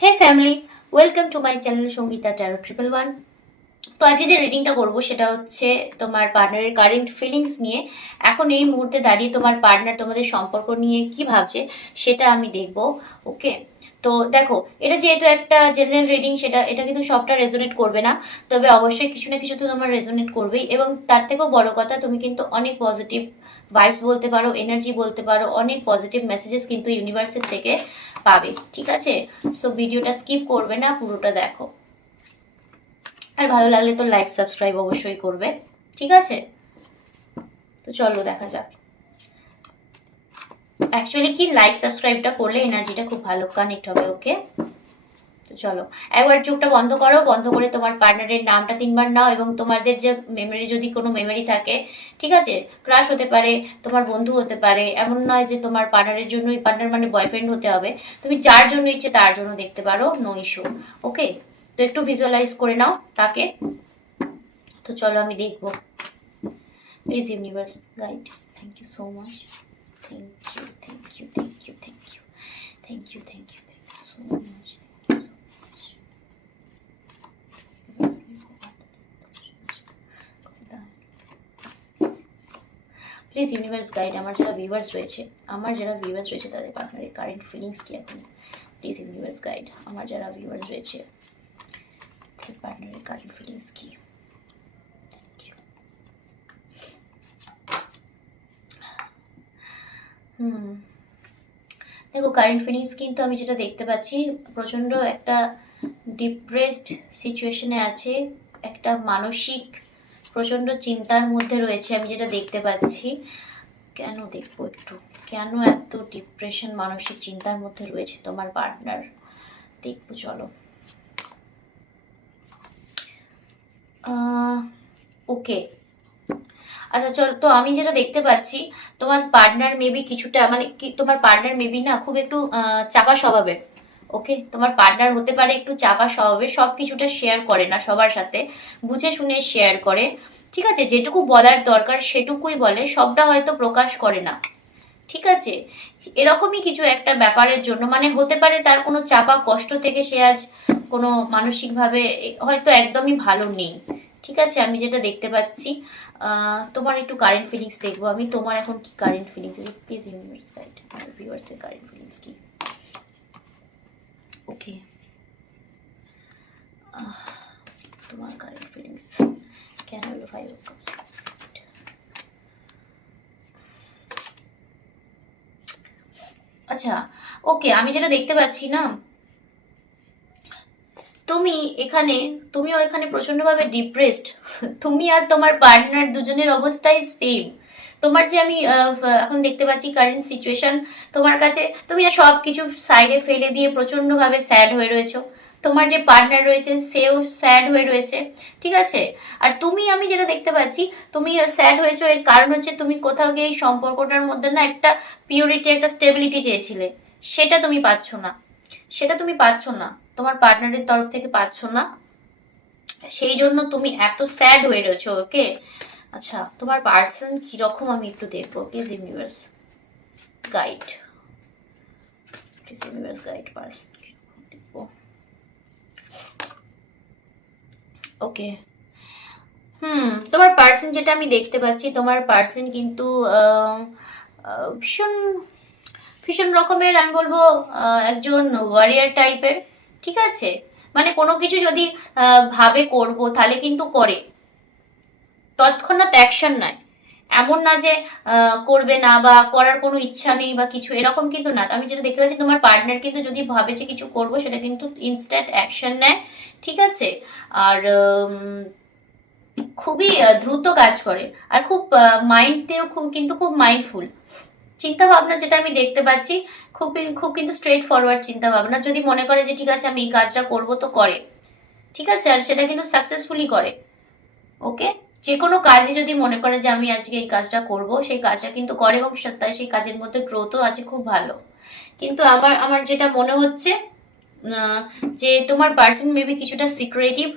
Hey family, welcome to my channel Songita Tarot 111। তো আজকে যে রিডিংটা করব সেটা হচ্ছে তোমার পার্টনারের কারেন্ট ফিলিংস নিয়ে। এখন এই মুহূর্তে দাঁড়িয়ে তোমার পার্টনার তোমাদের সম্পর্ক নিয়ে কি ভাবছে সেটা আমি দেখব। ওকে, তো দেখো, এটা যেহেতু একটা জেনারেল রিডিং, এটা কিন্তু সবটা রেজোনেট করবে না, তবে অবশ্যই কিছু না কিছু তো তোমার রেজোনেট করবেই। এবং তার থেকেও বড় কথা, তুমি কিন্তু অনেক পজিটিভ ভাইবস বলতে পারো, এনার্জি বলতে পারো, অনেক পজিটিভ মেসেজেস কিন্তু ইউনিভার্সের থেকে পাবে। ঠিক আছে, সো ভিডিওটা স্কিপ করবে না, পুরোটা দেখো। আর ভালো লাগলে তো লাইক সাবস্ক্রাইব অবশ্যই করবে। ঠিক আছে, তো চলো দেখা যাক। অ্যাকচুয়ালি কি, লাইক সাবস্ক্রাইবটা করলে এনার্জিটা খুব ভালো কানেক্ট হবে। ওকে, তো চলো একবার চোখটা বন্ধ করো, বন্ধ করে তোমার পার্টনারের নামটা 3বার নাও এবং তোমাদের যে মেমোরি, যদি কোনো মেমোরি থাকে, ঠিক আছে, ক্রাশ হতে পারে, তোমার বন্ধু হতে পারে, এমন নয় যে তোমার পার্টনারের জন্যই, পার্টনার মানে বয়ফ্রেন্ড হতে হবে, তুমি যার জন্য ইচ্ছে তার জন্য দেখতে পারো, নো ইস্যু। ওকে, তো একটু ভিজুয়ালাইজ করে নাও তাকে। তো চলো আমি দেখবো। Please universe guide, thank you so much, thank you, thank you, thank you, thank you, thank you, thank you, thank you so much. Please universe guide, আমার যারা ভিউয়ার্স রয়েছে তাদের পার্টনারের কারেন্ট ফিলিংস কি এখন। প্লিজ ইউনিভার্স গাইড, আমার যারা viewers রয়েছে তাদের পার্টনারের কারেন্ট ফিলিংস কি। দেখো, কারেন্ট ফিলিংস কিন্তু আমি যেটা দেখতে পাচ্ছি, প্রচন্ড একটা ডিপ্রেসড সিচুয়েশনে আছে, একটা মানসিক প্রচন্ড চিন্তার মধ্যে রয়েছে, আমি যেটা দেখতে পাচ্ছি। কেন দেখবো একটু, কেন এত ডিপ্রেশন, মানসিক চিন্তার মধ্যে রয়েছে তোমার পার্টনার, দেখবো চলো। ওকে, আচ্ছা চলো, তো আমি যেটা দেখতে পাচ্ছি, তোমার পার্টনার মেবি কিছুটা, মানে কি, তোমার পার্টনার মেবি না খুব একটু চাপা স্বভাবের। ওকে, তোমার পার্টনার হতে পারে একটু চাপা স্বভাবের, সব কিছুটা শেয়ার করে না সবার সাথে, বুঝে শুনে শেয়ার করে। ঠিক আছে, যেটুকু বলার দরকার সেটুকুই বলে, সবটা হয়তো প্রকাশ করে না। ঠিক আছে, এরকমই কিছু একটা ব্যাপারের জন্য, মানে হতে পারে তার কোনো চাপা কষ্ট থেকে সে আজ কোনো মানসিকভাবে হয়তো একদমই ভালো নেই। ঠিক আছে, আমি যেটা দেখতে পাচ্ছি, তোমার একটু কারেন্ট ফিলিংস দেখবো আমি, তোমার এখন কি current feelings, please universe guide, ভিউয়ার্সের কারেন্ট ফিলিংস কি। ওকে, তোমার কারেন্ট ফিলিংস কেন হলো 5 অফ কাপস। আচ্ছা, ওকে, আমি যেটা দেখতে পাচ্ছি না, তুমি এখানে, তুমিও এখানে প্রচন্ডভাবে ডিপ্রেসড। তুমি আর তোমার পার্টনার দুজনের অবস্থাই সেম। তোমার যে আমি এখন দেখতে পাচ্ছি কারেন্ট সিচুয়েশন, তোমার কাছে তুমি সব কিছু সাইডে ফেলে দিয়ে প্রচন্ডভাবে স্যাড হয়ে রয়েছো, তোমার যে পার্টনার রয়েছে সেও স্যাড হয়ে রয়েছে। ঠিক আছে, আর তুমি, আমি যেটা দেখতে পাচ্ছি, তুমি স্যাড হয়েছো, এর কারণ হচ্ছে তুমি কোথাও গিয়ে এই সম্পর্কটার মধ্যে না একটা পিওরিটি, একটা স্টেবিলিটি চেয়েছিলে, সেটা তুমি পাচ্ছ না, সেটা তুমি পাচ্ছ না, তোমার পার্টনারের তরফ থেকে পাচ্ছ না, সেই জন্য তুমি এত স্যাড হয়ে রয়েছো। ওকে, আচ্ছা, তোমার পার্সন কিরকম আমি একটু দেখবো, please universe guide, please universe guide, person দেখবো। ওকে, তোমার পার্সন যেটা আমি দেখতে পাচ্ছি, তোমার পার্সন কিন্তু ভীষণ ভীষণ রকমের, আমি বলবো একজন ওয়ারিয়ার টাইপের। ঠিক আছে, মানে কোনো কিছু যদি ভাবে করব তাহলে কিন্তু করে, তৎক্ষণাৎ অ্যাকশন নেয়। এমন না যে করবে না বা করার কোনো ইচ্ছা নেই বা কিছু, এরকম কিন্তু না। আমি যেটা দেখতে পাচ্ছি, তোমার পার্টনার কিন্তু যদি ভাবে যে কিছু করব, সেটা কিন্তু ইনস্ট্যান্ট অ্যাকশন নেয়। ঠিক আছে, আর খুবই দ্রুত কাজ করে, আর খুব মাইন্ডেও খুব, কিন্তু খুব মাইন্ডফুল চিন্তা ভাবনা, যেটা আমি দেখতে পাচ্ছি, খুব খুব কিন্তু স্ট্রেট ফরওয়ার্ড চিন্তা ভাবনা। যদি মনে করে যে ঠিক আছে আমি এই কাজটা করব, তো করে। ঠিক আছে, আর সেটা কিন্তু সাকসেসফুলি করে। ওকে, যে কোনো কাজে যদি মনে করে যে আমি আজকে এই কাজটা করব, সেই কাজটা কিন্তু করে, এবং তাই সেই কাজের মধ্যে গ্রোথও আছে খুব ভালো। কিন্তু আমার আমার যেটা মনে হচ্ছে, যে তোমার পার্সন মেবি কিছুটা সিক্রেটিভ,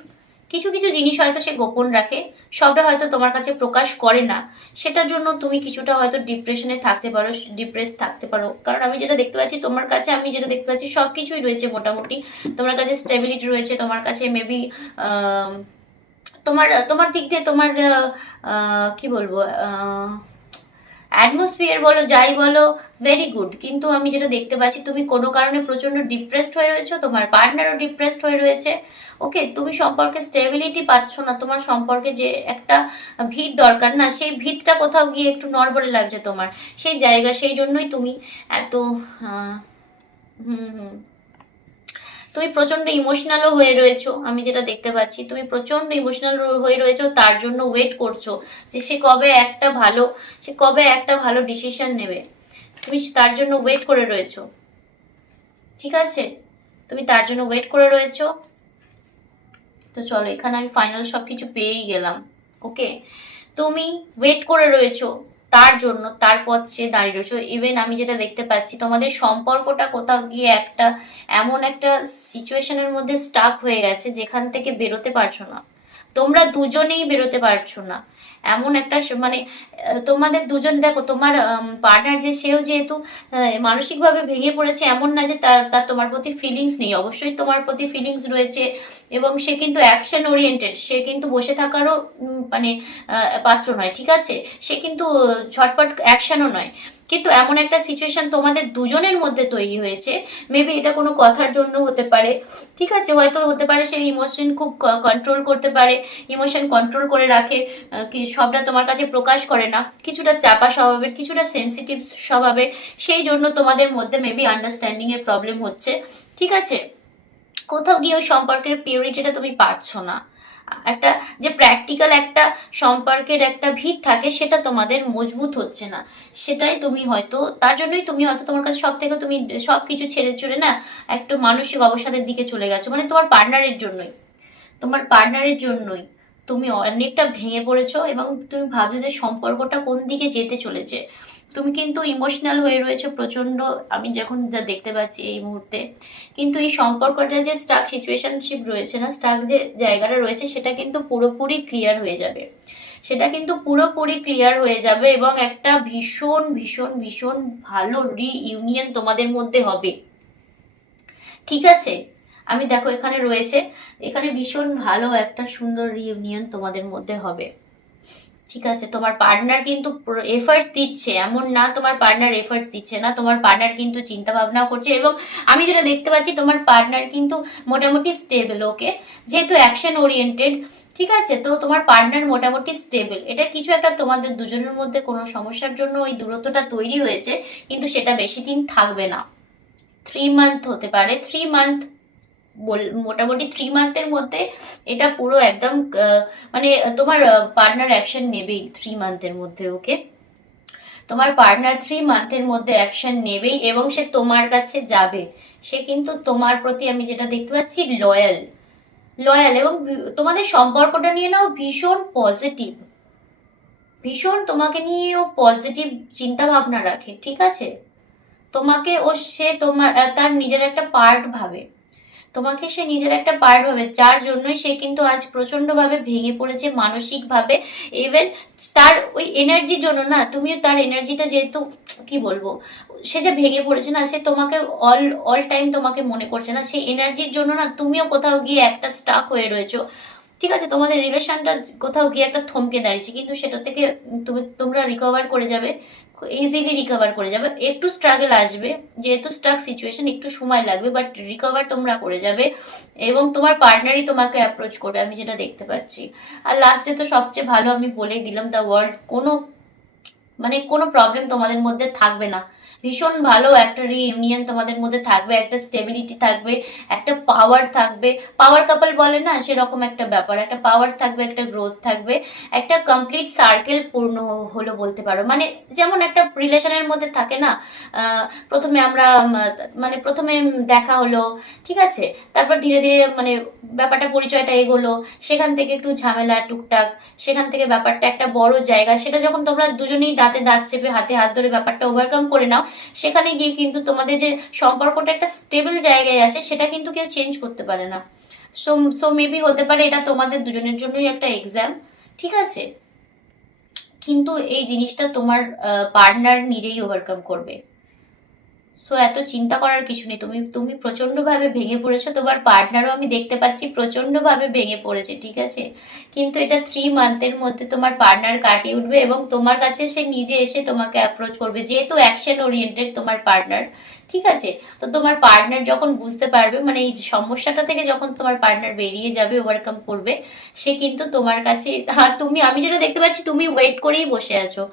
কিছু কিছু জিনিস হয়তো সে গোপন রাখে, সবটা হয়তো তোমার কাছে প্রকাশ করে না। সেটার জন্য তুমি কিছুটা হয়তো ডিপ্রেশনে থাকতে পারো, ডিপ্রেস থাকতে পারো। কারণ আমি যেটা দেখতে পাচ্ছি তোমার কাছে, আমি যেটা দেখতে পাচ্ছি সবকিছুই রয়েছে মোটামুটি। তোমার কাছে স্টেবিলিটি রয়েছে, তোমার কাছে মেবি তোমার তোমার দিক দিয়ে তোমার কি বলবো, অ্যাটমসফিয়ার বলো যাই বলো, ভেরি গুড। কিন্তু আমি যেটা দেখতে পাচ্ছি তুমি কোনো কারণে প্রচন্ড ডিপ্রেসড হয়ে রয়েছো, তোমার পার্টনারও ডিপ্রেসড হয়ে রয়েছে। ওকে, তুমি সম্পর্কে স্টেবিলিটি পাচ্ছ না, তোমার সম্পর্কে যে একটা ভিত দরকার না, সেই ভিতটা কোথাও গিয়ে একটু নড়বড়ে লাগছে তোমার সেই জায়গা। সেই জন্যই তুমি এত হুম হুম তুমি প্রচন্ড ইমোশনালও হয়ে রয়েছো। আমি যেটা দেখতে পাচ্ছি তুমি প্রচন্ড ইমোশনাল হয়ে রয়েছো, তার জন্য ওয়েট করছো যে সে কবে একটা ভালো ডিসিশন নেবে। তুমি তার জন্য ওয়েট করে রয়েছো, ঠিক আছে? তুমি তার জন্য ওয়েট করে রয়েছো। তো চলো, এখানে আমি ফাইনাল সবকিছু পেয়েই গেলাম। ওকে, তুমি ওয়েট করে রয়েছো তার জন্য, তার পথ চেয়ে দাঁড়িয়ে রয়েছো। ইভেন আমি যেটা দেখতে পাচ্ছি তোমাদের সম্পর্কটা কোথাও গিয়ে একটা এমন একটা সিচুয়েশনের মধ্যে স্টাক হয়ে গেছে যেখান থেকে বেরোতে পারছো না, তোমরা দুজনেই বেরোতে পারছো না। এমন একটা মানে তোমাদের দুজন, দেখো তোমার পার্টনার যে সেও যেহেতু মানসিকভাবে ভেঙে পড়েছে, এমন না যে তার তার তোমার প্রতি ফিলিংস নেই, অবশ্যই তোমার প্রতি ফিলিংস রয়েছে। এবং সে কিন্তু অ্যাকশন ওরিয়েন্টেড, সে কিন্তু বসে থাকারও মানে পাত্র নয়, ঠিক আছে? সে কিন্তু ঝটপট অ্যাকশনও নয়। কিন্তু এমন একটা সিচুয়েশন তোমাদের দুজনের মধ্যে তৈরি হয়েছে, মেবি এটা কোনো কথার জন্য হতে পারে, ঠিক আছে? হয়তো হতে পারে সে ইমোশন খুব কন্ট্রোল করতে পারে, ইমোশন কন্ট্রোল করে রাখে, কি সবটা তোমার কাছে প্রকাশ করে না, কিছুটা চাপা স্বভাবের, কিছুটা সেন্সিটিভ স্বভাবের। সেই জন্য তোমাদের মধ্যে মেবি আন্ডারস্ট্যান্ডিং এর প্রবলেম হচ্ছে, ঠিক আছে? কোথাও গিয়ে ওই সম্পর্কের পিওরিটিটা তুমি পাচ্ছ না। একটা যে প্র্যাকটিক্যাল একটা সম্পর্কের একটা ভিত থাকে, সেটা তোমাদের মজবুত হচ্ছে না। সেটাই তুমি হয়তো, তার জন্যই তুমি হয়তো তোমার কাছে সব থেকে তুমি সবকিছু ছেড়ে চড়ে না একটু মানসিক অবসাদের দিকে চলে গেছো, মানে তোমার পার্টনারের জন্যই, তোমার পার্টনারের জন্যই তুমি অনেকটা ভেঙে পড়েছো। এবং তুমি ভাবছো যে সম্পর্কটা কোন দিকে যেতে চলেছে। তুমি কিন্তু ইমোশনাল হয়ে রয়েছে প্রচন্ড, আমি যখন যা দেখতে পাচ্ছি এই মুহূর্তে। কিন্তু এই সম্পর্কটা যে স্টাক সিচুয়েশনশিপ রয়েছে না, স্টাক যে জায়গাটা রয়েছে, সেটা কিন্তু পুরোপুরি ক্লিয়ার হয়ে যাবে, সেটা কিন্তু পুরোপুরি ক্লিয়ার হয়ে যাবে। এবং একটা ভীষণ ভীষণ ভীষণ ভালো রিইউনিয়ন তোমাদের মধ্যে হবে, ঠিক আছে? আমি দেখো এখানে রয়েছে, এখানে ভীষণ ভালো একটা সুন্দর রিইউনিয়ন তোমাদের মধ্যে হবে, ঠিক আছে? তোমার পার্টনার কিন্তু এফার্টস দিচ্ছে, এমন না তোমার পার্টনার এফার্টস দিচ্ছে না, তোমার পার্টনার কিন্তু চিন্তা ভাবনাও করছে। এবং আমি যেটা দেখতে পাচ্ছি তোমার পার্টনার কিন্তু মোটামুটি স্টেবল। ওকে, যেহেতু অ্যাকশন ওরিয়েন্টেড, ঠিক আছে? তো তোমার পার্টনার মোটামুটি স্টেবল। এটা কিছু একটা তোমাদের দুজনের মধ্যে কোনো সমস্যার জন্য ওই দূরত্বটা তৈরি হয়েছে, কিন্তু সেটা বেশি দিন থাকবে না। 3 মান্থ হতে পারে, 3 মান্থ, মোটামুটি 3 মান্থের মধ্যে এটা পুরো একদম মানে তোমার পার্টনার অ্যাকশন নেবেই 3 মান্থের মধ্যে। ওকে, তোমার পার্টনার 3 মান্থের মধ্যে অ্যাকশন নেবেই, এবং সে তোমার কাছে যাবে। সে কিন্তু তোমার প্রতি আমি যেটা দেখতে পাচ্ছি লয়াল, লয়াল। এবং তোমাদের সম্পর্কটা নিয়ে নাও ভীষণ পজিটিভ, ভীষণ তোমাকে নিয়েও পজিটিভ চিন্তা ভাবনা রাখে, ঠিক আছে? তোমাকে ও সে তোমার তার নিজের একটা পার্ট ভাবে, তোমাকে সে নিজের একটা পার্ট ভাবে, যার জন্যই সে কিন্তু আজ প্রচন্ড ভাবে ভেঙে পড়েছে মানসিক ভাবে। ইভেন তার ওই এনার্জির জন্য না, তুমিও তার এনার্জিটা যেহেতু কি বলবো, সে যে ভেঙে পড়েছে না, সে তোমাকে অল অল টাইম তোমাকে মনে করছে না, সেই এনার্জির জন্য না তুমিও কোথাও গিয়ে একটা স্টাক হয়ে রয়েছো, ঠিক আছে? তোমাদের রিলেশনটা কোথাও গিয়ে একটা থমকে দাঁড়িয়েছে, কিন্তু সেটা থেকে তোমরা রিকভার করে যাবে, ইজিলি রিকভার করে যাবে। একটু স্ট্রাগল আসবে, যেহেতু স্টাক সিচুয়েশন, একটু সময় লাগবে, বাট রিকভার তোমরা করে যাবে। এবং তোমার পার্টনারই তোমাকে অ্যাপ্রোচ করবে, আমি যেটা দেখতে পাচ্ছি। আর লাস্টে তো সবচেয়ে ভালো আমি বলেই দিলাম, দ্য ওয়ার্ল্ড, কোনো মানে কোনো প্রবলেম তোমাদের মধ্যে থাকবে না। ভীষণ ভালো একটা রিইউনিয়ন তোমাদের মধ্যে থাকবে, একটা স্টেবিলিটি থাকবে, একটা পাওয়ার থাকবে। পাওয়ার কাপল বলে না, সেরকম একটা ব্যাপার, একটা পাওয়ার থাকবে, একটা গ্রোথ থাকবে, একটা কমপ্লিট সার্কেল পূর্ণ হলো বলতে পারো। মানে যেমন একটা রিলেশনের মধ্যে থাকে না, প্রথমে আমরা মানে প্রথমে দেখা হলো, ঠিক আছে? তারপর ধীরে ধীরে মানে ব্যাপারটা পরিচয়টা এগোলো, সেখান থেকে একটু ঝামেলা টুকটাক, সেখান থেকে ব্যাপারটা একটা বড় জায়গা, সেটা যখন তোমরা দুজনেই দাঁতে দাঁত চেপে হাতে হাত ধরে ব্যাপারটা ওভারকাম করে নাও, সেখানে গিয়ে কিন্তু তোমাদের যে সম্পর্কটা একটা স্টেবল জায়গায় আসে, সেটা কিন্তু কেউ চেঞ্জ করতে পারে না। সো সো মেবি হতে পারে এটা তোমাদের দুজনের জন্যই একটা এক্সাম, ঠিক আছে? কিন্তু এই জিনিসটা তোমার পার্টনার নিজেই ওভারকাম করবে। সো এত চিন্তা করার কিছু নেই। তুমি তুমি প্রচন্ডভাবে ভেঙে পড়েছো, তোমার পার্টনারও আমি দেখতে পাচ্ছি প্রচন্ডভাবে ভেঙে পড়েছে, ঠিক আছে? কিন্তু এটা 3 মান্থের মধ্যে তোমার পার্টনার কাটিয়ে উঠবে এবং তোমার কাছে সে নিজে এসে তোমাকে অ্যাপ্রোচ করবে, যেহেতু অ্যাকশন ওরিয়েন্টেড তোমার পার্টনার, ঠিক আছে? তো তোমার পার্টনার যখন বুঝতে পারবে, মানে এই সমস্যাটা থেকে যখন তোমার পার্টনার বেরিয়ে যাবে, ওভারকাম করবে, সে কিন্তু তোমার কাছে, হ্যাঁ তুমি, আমি যেটা দেখতে পাচ্ছি তুমি ওয়েট করেই বসে আছো,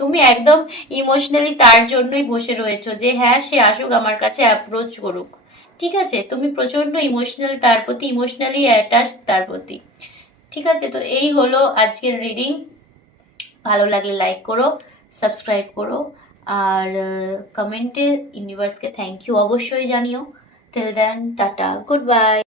তুমি একদম ইমোশনালি তার জন্যই বসে রয়েছো যে হ্যাঁ সে আসুক আমার কাছে, অ্যাপ্রোচ করুক, ঠিক আছে? তুমি প্রচন্ড ইমোশনাল তার প্রতি, ইমোশনালি অ্যাটাচ তার প্রতি, ঠিক আছে? তো এই হলো আজকের রিডিং। ভালো লাগলে লাইক করো, সাবস্ক্রাইব করো, আর কমেন্টে ইউনিভার্সকে থ্যাংক ইউ অবশ্যই জানিও। Till then tata, good bye.